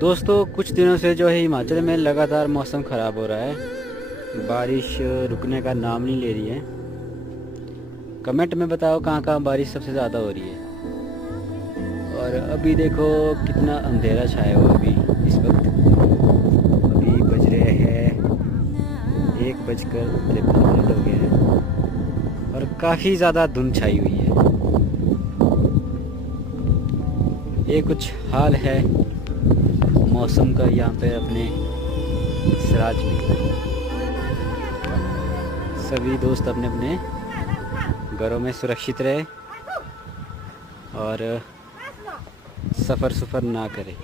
दोस्तों कुछ दिनों से जो है हिमाचल में लगातार मौसम ख़राब हो रहा है। बारिश रुकने का नाम नहीं ले रही है। कमेंट में बताओ कहाँ कहाँ बारिश सबसे ज़्यादा हो रही है। और अभी देखो कितना अंधेरा छाया हुआ अभी इस वक्त। अभी बज रहे हैं 1:53 हो गए हैं और काफ़ी ज़्यादा धुंध छाई हुई है। ये कुछ हाल है मौसम का यहाँ पे अपने सराज में। सभी दोस्त अपने अपने घरों में सुरक्षित रहे और सफ़र ना करें।